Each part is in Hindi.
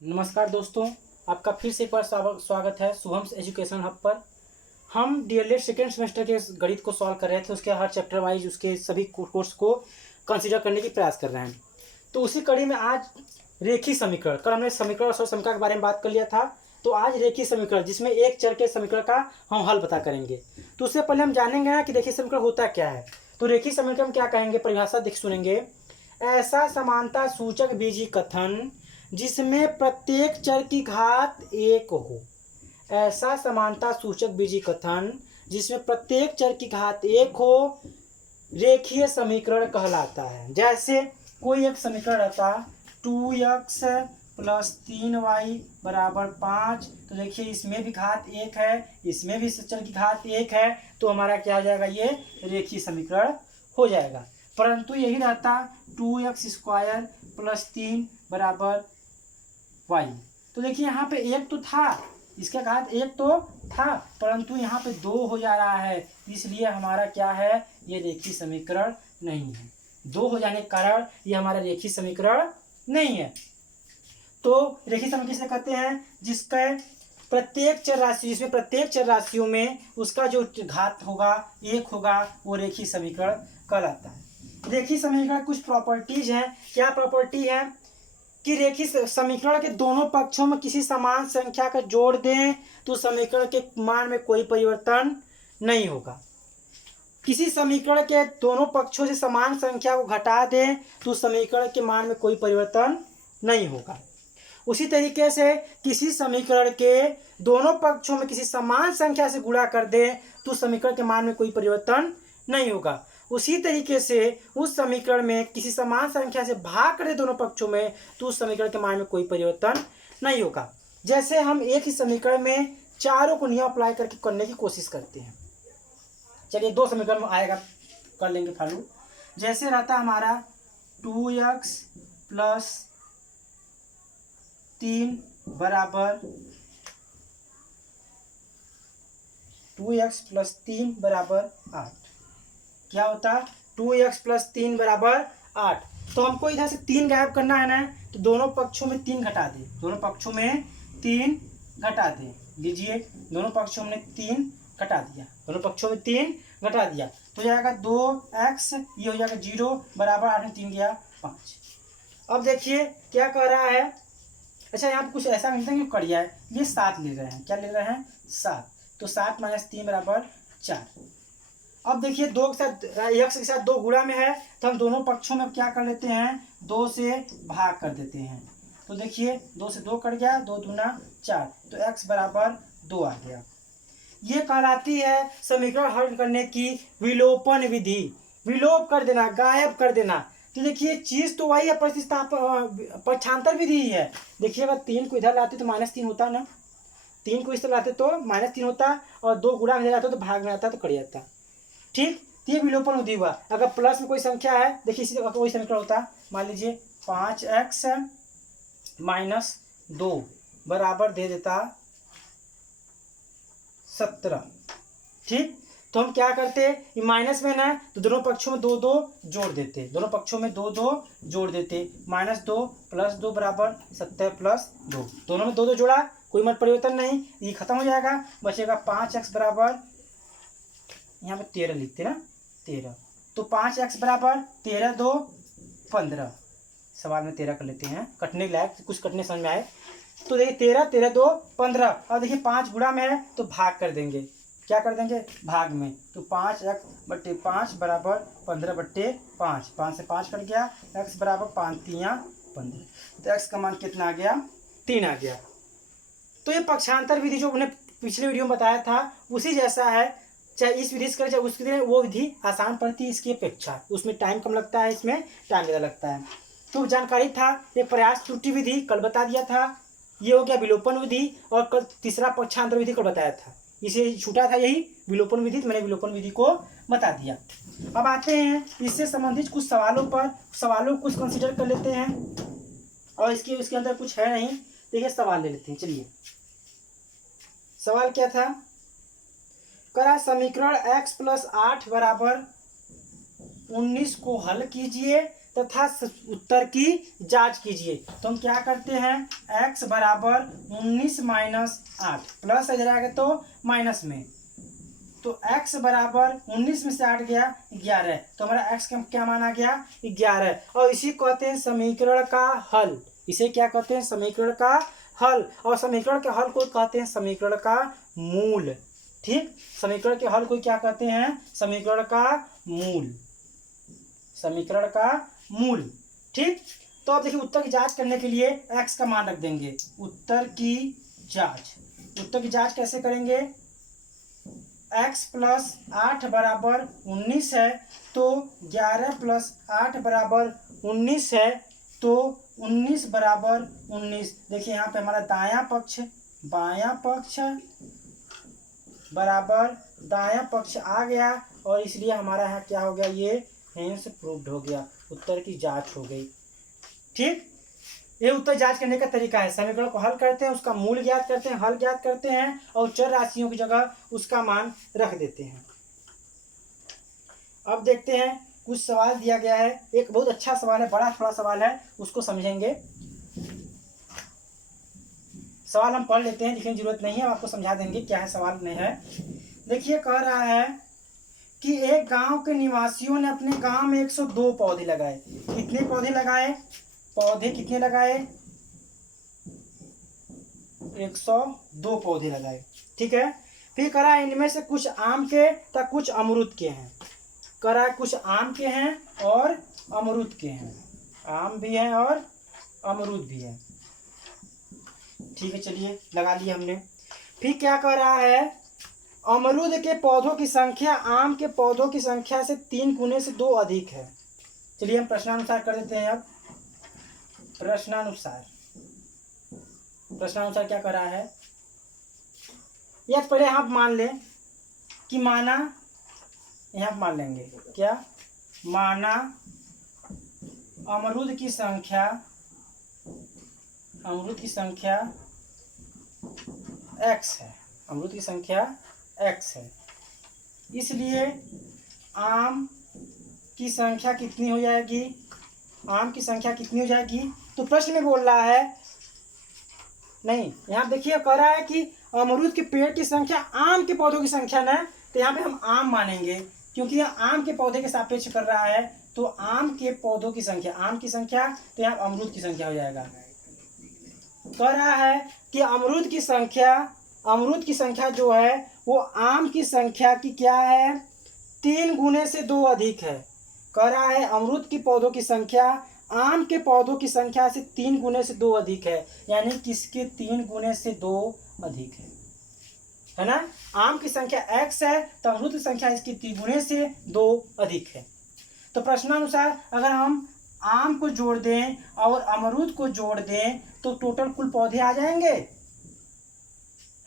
नमस्कार दोस्तों, आपका फिर से एक बार स्वागत है शुभम एजुकेशन हब पर। हम डीएलएड सेकेंड सेमेस्टर के गणित को सॉल्व कर रहे थे, उसके हर चैप्टर वाइज उसके सभी कोर्स को कंसीडर करने की प्रयास कर रहे हैं। तो उसी कड़ी में आज रेखीय समीकरण, कल हमने समीकरण और समीकरण के बारे में बात कर लिया था, तो आज रेखीय समीकरण जिसमें एक चर के समीकरण का हम हल पता करेंगे। तो उससे पहले हम जानेंगे ना कि रेखीय समीकरण होता क्या है। तो रेखीय समीकरण क्या कहेंगे, परिभाषा देख सुनेंगे। ऐसा समानता सूचक बीजीय कथन जिसमें प्रत्येक चर की घात एक हो। ऐसा समानता सूचक बीजीय कथन जिसमें प्रत्येक चर की घात एक हो रेखीय समीकरण कहलाता है। जैसे कोई एक समीकरण रहता 2x प्लस 3y बराबर 5, तो देखिए इसमें भी घात एक है, इसमें भी चर की घात एक है, तो हमारा क्या हो जाएगा, ये रेखीय समीकरण हो जाएगा। परंतु यही रहता 2x स्क्वायर प्लस 3 बराबर y, तो देखिए यहाँ पे एक तो था, इसके घात एक तो था, परंतु यहाँ पे दो हो जा रहा है, इसलिए हमारा क्या है, ये रेखीय समीकरण नहीं है। दो हो जाने के कारण ये हमारा रेखीय समीकरण नहीं है। तो रेखीय समीकरण किसे कहते हैं, जिसके प्रत्येक चर राशि, जिसमें प्रत्येक चर राशियों में उसका जो घात होगा एक होगा, वो रेखीय समीकरण कहलाता है। रेखीय समीकरण कुछ प्रॉपर्टीज हैं। क्या प्रॉपर्टी है कि रेखीय समीकरण के दोनों पक्षों में किसी समान संख्या का जोड़ दें तो समीकरण के मान में कोई परिवर्तन नहीं होगा। किसी समीकरण के दोनों पक्षों से समान संख्या को घटा दें तो समीकरण के मान में कोई परिवर्तन नहीं होगा। उसी तरीके से किसी समीकरण के दोनों पक्षों में किसी समान संख्या से गुणा कर दें तो समीकरण के मान में कोई परिवर्तन नहीं होगा। उसी तरीके से उस समीकरण में किसी समान संख्या से भाग कर दे दोनों पक्षों में तो उस समीकरण के मान में कोई परिवर्तन नहीं होगा। जैसे हम एक ही समीकरण में चारों को नियम अप्लाई करके करने की कोशिश करते हैं। चलिए दो समीकरण में आएगा, कर लेंगे फॉलो। जैसे रहता हमारा 2x प्लस 3 बराबर 2x प्लस 3 बराबर 8। क्या होता, 2x प्लस 3 बराबर 8। तो हमको इधर से 3 गायब करना है ना, तो दोनों पक्षों में 3 घटा दे, दोनों पक्षों में 3 घटा दे। लीजिए दोनों पक्षों में 3 घटा दिया, दोनों पक्षों में 3 घटा दिया, तो जाएगा 2x, ये हो जाएगा 0 बराबर 8 में 3 गया 5। अब देखिए क्या कह रहा है। अच्छा यहाँ पे कुछ ऐसा मिलता है कि कड़िया है, ये 7 ले रहे हैं। क्या ले रहे हैं, 7। तो 7 माइनस 3 बराबर 4। अब देखिए दो के साथ x के साथ 2 गुणा में है, तो हम दोनों पक्षों में क्या कर लेते हैं, 2 से भाग कर देते हैं। तो देखिए 2 से 2 कट गया, 2 दूना 4, तो x बराबर 2 आ गया। ये कहलाती है समीकरण हल करने की विलोपन विधि। विलोप कर देना, गायब कर देना। तो देखिए चीज तो वही है, पक्षांतर विधि ही है। देखिए अगर 3 को इधर लाते तो -3 होता ना, 3 को इस तरह लाते तो -3 होता, और 2 गुणा में इधर लाते तो भाग में आता तो कट जाता। ठीक, ये विलोपन विधि हुआ। अगर प्लस में कोई संख्या है, देखिए इसी कोई समीकरण होता, मान लीजिए 5x माइनस 2 बराबर दे देता 17। ठीक, तो हम क्या करते, ये माइनस में ना, तो दोनों पक्षों में 2 2 जोड़ देते, दोनों पक्षों में 2 2 जोड़ देते। -2 प्लस 2 बराबर 17 प्लस 2, दोनों में 2 2 जोड़ा, कोई मत परिवर्तन नहीं, ये खत्म हो जाएगा। बचेगा 5x बराबर, यहाँ पे 13 लिखते ना, 13, तो 5x बराबर 13 2 15। सवाल में 13 कर लेते हैं, कटने लायक कुछ कटने समझ में आए। तो देखिए 13 13 2 15। और देखिए 5 गुणा में है तो भाग कर देंगे। क्या कर देंगे, भाग में, तो 5x बट्टे 5 बराबर 15/5, 5 से 5 कट गया, x बराबर 5 3 15, तो x का मान कितना आ गया, 3 आ गया। तो ये पक्षांतर विधि जो उन्हें पिछले वीडियो में बताया था उसी जैसा है। चाहे इस विधि से करें चाहे उसकी करें, वो विधि आसान पड़ती है इसकी अपेक्षा, उसमें टाइम कम लगता है, इसमें टाइम ज़्यादा लगता है। तो जानकारी था, एक प्रयास त्रुटि विधि कल बता दिया था, ये हो गया विलोपन विधि, और कल तीसरा पक्षांतर विधि कल बताया था, इसे छूटा था यही विलोपन विधि, तो मैंने विलोपन विधि को बता दिया। अब आते हैं इससे संबंधित कुछ सवालों पर, सवालों को कुछ कंसिडर कर लेते हैं, और इसके अंदर कुछ है नहीं, देखिए सवाल ले लेते हैं। चलिए सवाल क्या था, करा समीकरण x प्लस 8 बराबर 19 को हल कीजिए तथा उत्तर की जांच कीजिए। तो हम क्या करते हैं, x बराबर 19 माइनस 8 प्लस इधर आएगा तो माइनस में, तो x बराबर 19 में से 8 गया 11, तो हमारा x का क्या मान आ गया 11। और इसी को कहते हैं समीकरण का हल। इसे क्या कहते हैं, समीकरण का हल। और समीकरण के हल को कहते हैं समीकरण का मूल। ठीक, समीकरण के हल को क्या कहते हैं, समीकरण का मूल, समीकरण का मूल। ठीक, तो अब देखिए उत्तर की जांच करने के लिए x का मान रख देंगे। उत्तर की जांच, उत्तर की जांच कैसे करेंगे, x प्लस 8 बराबर 19 है, तो 11 प्लस 8 बराबर 19 है, तो 19 बराबर 19। देखिए यहाँ पे हमारा दायां पक्ष बायां पक्ष बराबर दायां पक्ष आ गया, और इसलिए हमारा यहाँ क्या हो गया, ये हेंस प्रूव्ड हो गया, उत्तर की जांच हो गई। ठीक, ये उत्तर जांच करने का तरीका है। समीकरण को हल करते हैं, उसका मूल ज्ञात करते हैं, हल ज्ञात करते हैं, और चर राशियों की जगह उसका मान रख देते हैं। अब देखते हैं, कुछ सवाल दिया गया है। एक बहुत अच्छा सवाल है, बड़ा थोड़ा सवाल है, उसको समझेंगे। सवाल हम पढ़ लेते हैं, लिखने की जरूरत नहीं है, हम आपको समझा देंगे क्या है सवाल में है। देखिए, कह रहा है कि एक गांव के निवासियों ने अपने गांव में 102 पौधे लगाए। कितने पौधे लगाए, पौधे कितने लगाए, 102 पौधे लगाए। ठीक है, फिर करा इनमें से कुछ आम के तथा कुछ अमरूद के हैं। करा कुछ आम के हैं और अमरूद के हैं, आम भी हैं और अमरूद भी है। ठीक है, चलिए लगा लिए हमने। फिर क्या कह रहा है, अमरूद के पौधों की संख्या आम के पौधों की संख्या से 3 गुने से 2 अधिक है। चलिए हम प्रश्नानुसार कर देते हैं। अब प्रश्नानुसार क्या कर रहा है, या पहले आप मान लें कि माना, यहाँ मान लेंगे क्या, माना अमरूद की संख्या x है, अमरूद की संख्या x है, इसलिए आम की संख्या कितनी हो जाएगी, आम की संख्या कितनी हो जाएगी। तो प्रश्न में बोल रहा है, नहीं, यहाँ देखिए कह रहा है कि अमरूद के पेड़ की संख्या आम के पौधों की संख्या ना, तो यहाँ पे हम आम मानेंगे, क्योंकि यह आम के पौधे के सापेक्ष कर रहा है, तो आम के पौधों की संख्या, आम की संख्या, तो यहाँ अमरूद की संख्या हो जाएगा। कह रहा है कि अमरूद की संख्या जो है वो आम की संख्या की क्या है, 3 गुने से 2 अधिक है। कह रहा है अमरूद की पौधों की संख्या आम के पौधों की संख्या से 3 गुने से 2 अधिक है, यानी किसके 3 गुने से 2 अधिक है ना। आम की संख्या x है, तो अमरूद की संख्या इसकी 3 गुने से 2 अधिक है। तो प्रश्नानुसार अगर हम आम को जोड़ दें और अमरूद को जोड़ दें तो टोटल कुल पौधे आ जाएंगे,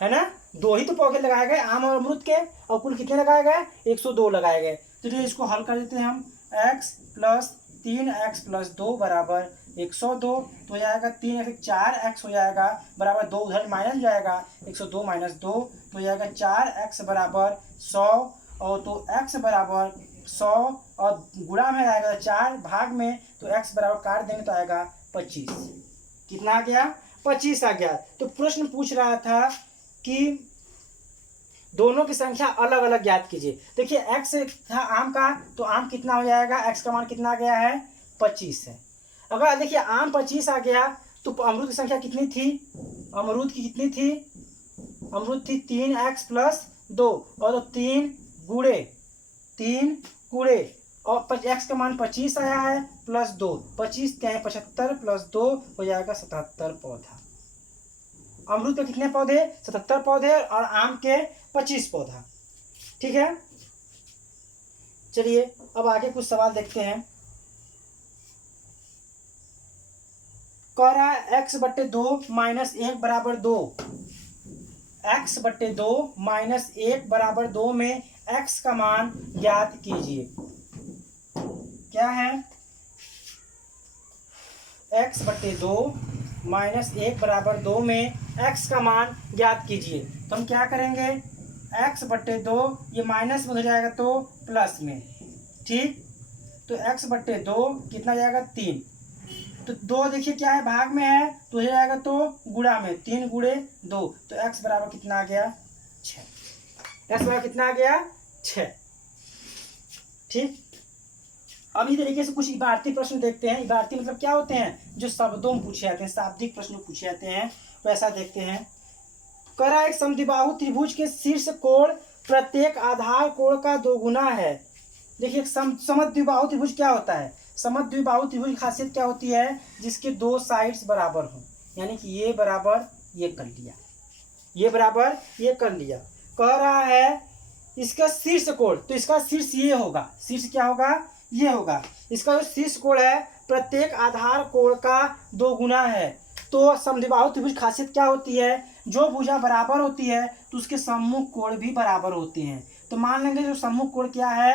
है ना। 2 ही तो पौधे लगाए गए आम और अमरूद के, और कुल कितने लगाए गए, 102 लगाए गए। तो इसको हल कर देते हैं हम, x प्लस 3x प्लस 2 बराबर 102, तो हो जाएगा 3 एक 4x हो जाएगा बराबर 2, उधर माइनस जाएगा, 102 माइनस 2 तो हो जाएगा 4x बराबर 100, और तो x बराबर 100 और गुणा में आएगा 4 भाग में, तो x बराबर काट देंगे तो आएगा 25। कितना आ गया, 25 आ गया। तो प्रश्न पूछ रहा था कि दोनों की संख्या अलग अलग ज्ञात कीजिए। देखिए x था आम का, तो आम कितना हो जाएगा, x का मान कितना आ गया है, 25 है। अगर देखिए आम 25 आ गया तो अमरूद की संख्या कितनी थी, अमरूद की कितनी थी, अमरूद थी 3x प्लस 2, और 3 गुणे और x का मान 25 आया है प्लस 2, 25 क्या है 75 प्लस 2 हो जाएगा 77 पौधा। अमरूद के कितने पौधे, 77 पौधे, और आम के 25 पौधा। ठीक है, चलिए अब आगे कुछ सवाल देखते हैं। कह रहा है x/2 माइनस 1 बराबर 2, x/2 माइनस 1 बराबर 2 में x का मान ज्ञात कीजिए। क्या है, x/2 माइनस 1 बराबर 2 में x का मान ज्ञात कीजिए। तो हम क्या करेंगे, x/2 ये माइनस में हो जाएगा तो प्लस में, ठीक। तो x बट्टे 2 कितना जाएगा 3। तो 2 देखिए क्या है भाग में है तो हो जाएगा तो गुणा में 3 गुणे 2 तो x बराबर कितना आ गया 6। x बराबर कितना आ गया 6। ठीक, अब इस तरीके से कुछ इबारती प्रश्न देखते हैं। इबारती मतलब क्या होते हैं, जो शब्दों में पूछे जाते हैं, शाब्दिक प्रश्न पूछे जाते हैं। तो ऐसा देखते हैं, करा एक समद्विबाहु त्रिभुज के शीर्ष कोण प्रत्येक आधार कोण का दोगुना है। देखिए समद्विबाहु त्रिभुज क्या होता है, समद्विबाहु त्रिभुज की खासियत क्या होती है, जिसके दो साइड्स बराबर हों, यानी कि ये बराबर ये कर लिया, ये बराबर ये कर लिया। कह रहा है इसका शीर्ष कोण, तो इसका शीर्ष ये होगा, शीर्ष क्या होगा ये होगा। इसका जो शीर्ष कोण है प्रत्येक आधार कोण का दोगुना है। तो समद्विबाहु त्रिभुज खासियत क्या होती है, जो भुजा बराबर होती है तो उसके सम्मुख कोण भी बराबर होते हैं। तो मान लेंगे जो सम्मुख कोण क्या है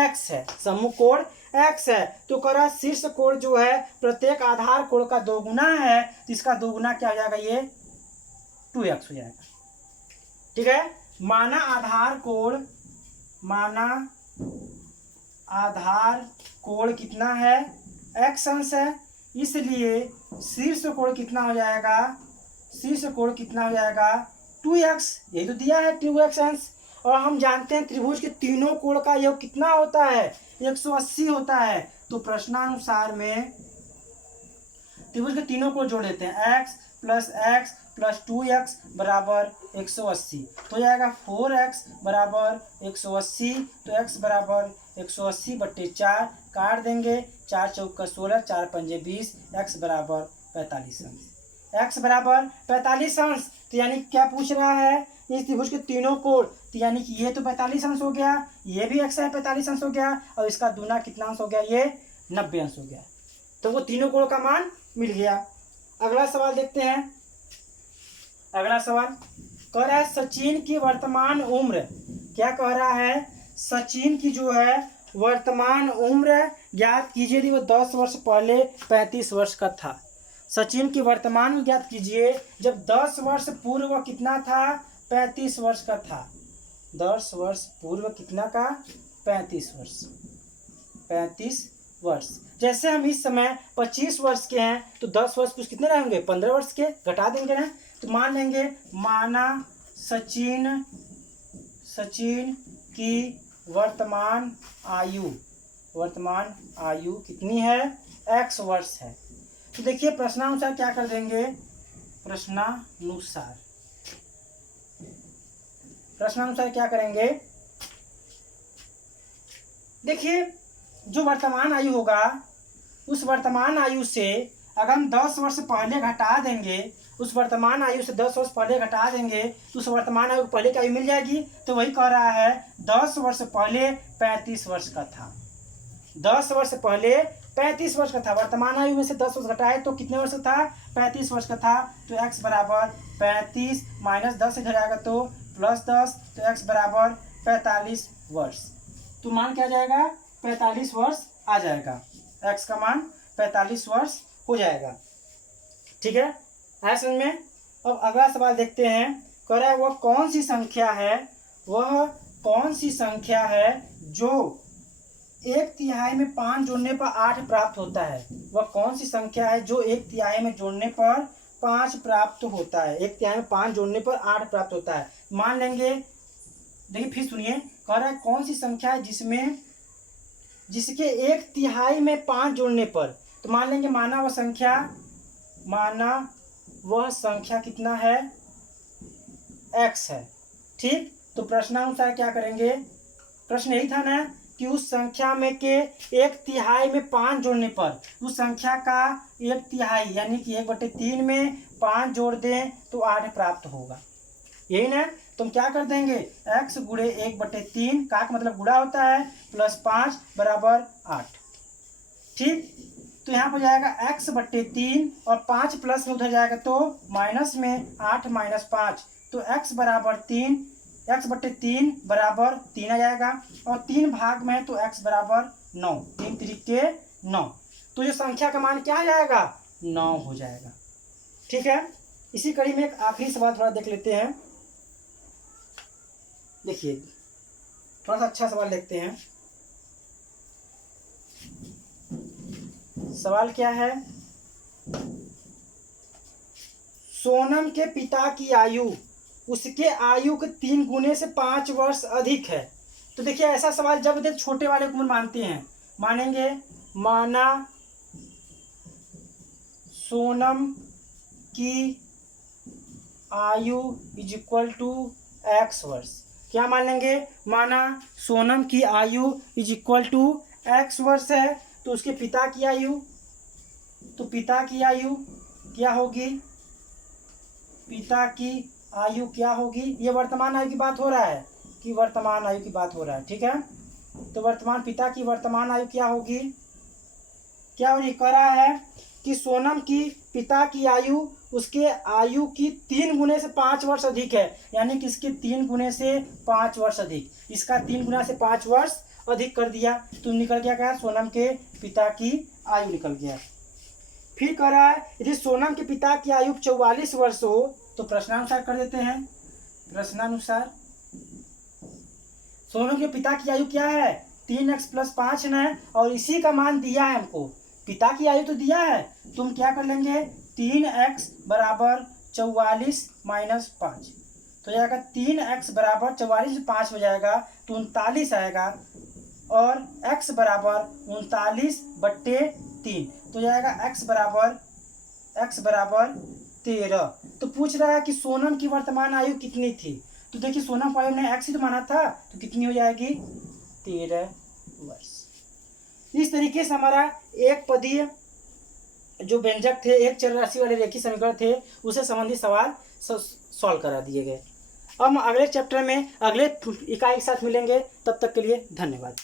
x है, सम्मुख कोण x है। तो कह रहा शीर्ष कोण जो है प्रत्येक आधार कोण का दोगुना है, तो इसका दोगुना क्या हो जाएगा, ये 2x हो जाएगा। ठीक है, माना आधार कोण कितना है x अंश है, इसलिए शीर्ष कोण कितना हो जाएगा, शीर्ष कोण कितना हो जाएगा 2x, यही तो दिया है 2x अंश। और हम जानते हैं त्रिभुज के तीनों कोण का योग कितना होता है 180 होता है। तो प्रश्नानुसार में त्रिभुज के तीनों कोण जोड़ देते हैं, x प्लस 2x बराबर 180, तो हो जाएगा 4x बराबर 180। तो x बराबर 180 बट्टे 4 काट देंगे, 4 चौका 16, 4 पंजे 20, x बराबर 45 अंश। x बराबर 45 अंश, तो यानी क्या पूछ रहा है, इस त्रिभुज के तीनों कोण, तो यानी कि ये तो 45 अंश हो गया, ये भी x है 45 अंश हो गया, और इसका दूना कितना अंश हो गया, ये 90 अंश हो गया। तो वो तीनों कोण का मान मिल गया। अगला सवाल देखते हैं। अगला सवाल कह रहा है सचिन की वर्तमान उम्र, क्या कह रहा है, सचिन की जो है वर्तमान उम्र ज्ञात कीजिए। यदि वो 10 वर्ष पहले 35 वर्ष का था। सचिन की वर्तमान ज्ञात कीजिए जब 10 वर्ष पूर्व कितना था 35 वर्ष का था। 10 वर्ष पूर्व कितना का 35 वर्ष, 35 वर्ष। जैसे हम इस समय 25 वर्ष के हैं तो 10 वर्ष कुछ कितने रहेंगे 15 वर्ष के, घटा देंगे ना। तो मान लेंगे, माना सचिन की वर्तमान आयु कितनी है x वर्ष है। तो देखिए प्रश्नानुसार क्या कर देंगे, प्रश्नानुसार क्या करेंगे, देखिए जो वर्तमान आयु होगा उस वर्तमान आयु से अगर हम 10 वर्ष पहले घटा देंगे, उस वर्तमान आयु से 10 वर्ष पहले घटा देंगे तो उस वर्तमान आयु पहले की आयु मिल जाएगी। तो वही कह रहा है 10 वर्ष पहले 35 वर्ष का था, 10 वर्ष पहले 35 वर्ष का था। वर्तमान आयु में से 10 वर्ष घटाए तो कितने वर्ष था 35 वर्ष का था। तो x बराबर 35 माइनस 10 इधर आएगा तो प्लस 10, तो x बराबर 45 वर्ष। तो मान क्या जाएगा 45 वर्ष आ जाएगा, x का मान 45 वर्ष हो जाएगा। ठीक है, आया समझ में। अब अगला सवाल देखते हैं। कह रहा है वह कौन सी संख्या है जो 1/3 में 5 जोड़ने पर 8 प्राप्त होता है। वह कौन सी संख्या है जो 1/3 में जोड़ने पर 5 प्राप्त होता है, 1/3 में 5 जोड़ने पर 8 प्राप्त होता है। मान लेंगे, देखिए फिर सुनिए, कह रहा है कौन सी संख्या है जिसके 1/3 में 5 जोड़ने पर। तो मान लेंगे माना वह संख्या कितना है x है। ठीक, तो प्रश्नानुसार क्या करेंगे, प्रश्न यही था ना कि उस संख्या में के 1/3 में 5 जोड़ने पर उस संख्या का 1/3 यानी कि 1/3 में 5 जोड़ दें तो 8 प्राप्त होगा, यही ना। तो हम क्या कर देंगे, x गुणे 1/3 का मतलब गुणा होता है प्लस 5 बराबर 8। ठीक, तो यहाँ पर जाएगा x/3 और 5 प्लस में उधर जाएगा तो माइनस में 8 माइनस 5, तो x बराबर 3, x/3 बराबर 3 आ जाएगा और 3 भाग में है तो x बराबर 9, 3 त्रिके 9। तो जो संख्या का मान क्या आ जाएगा 9 हो जाएगा। ठीक है, इसी कड़ी में एक आखिरी सवाल थोड़ा देख लेते हैं। देखिए थोड़ा सा अच्छा सवाल देखते हैं। सवाल क्या है, सोनम के पिता की आयु उसके आयु के 3 गुने से 5 वर्ष अधिक है। तो देखिए ऐसा सवाल जब देख छोटे वाले को मानते हैं, मानेंगे माना सोनम की आयु इज इक्वल टू एक्स वर्ष। क्या मान लेंगे, माना सोनम की आयु इज इक्वल टू एक्स वर्ष है, तो उसके पिता की आयु, तो पिता की आयु क्या होगी, पिता की आयु क्या होगी, ये वर्तमान आयु की बात हो रहा है कि वर्तमान आयु की बात हो रहा है, ठीक है। तो वर्तमान पिता की वर्तमान आयु क्या होगी, क्या हो कह रहा है कि सोनम की पिता की आयु उसके आयु की 3 गुने से 5 वर्ष अधिक है, यानी कि इसके 3 गुने से 5 वर्ष अधिक, इसका 3 गुना से 5 वर्ष अधिक कर दिया, तो निकल गया क्या, सोनम के पिता की आयु निकल गया। फिर कह रहा है यदि सोनम के पिता की आयु 44 वर्ष हो, तो प्रश्नानुसार कर देते हैं। प्रश्नानुसार सोनम के पिता की आयु क्या है, 3x + 5 है, और इसी का मान दिया है हमको, पिता की आयु तो दिया है, तुम क्या कर लेंगे 3x = 44 - 5, तो जाएगा 3x = 44 में 5 हो जाएगा तो 39 आएगा, और x = 39/3, तो जाएगा x = 13। तो पूछ रहा है कि सोनम की वर्तमान आयु कितनी थी, तो देखिए सोनम की आयु ने x ही तो माना था, तो कितनी हो जाएगी 13 वर्ष। इस तरीके से हमारा एक पदीय जो व्यंजक थे, एक चर राशि वाले रेखीय समीकरण थे, उससे संबंधित सवाल सॉल्व करा दिए गए। अब हम अगले चैप्टर में अगले इकाई के साथ मिलेंगे, तब तक के लिए धन्यवाद।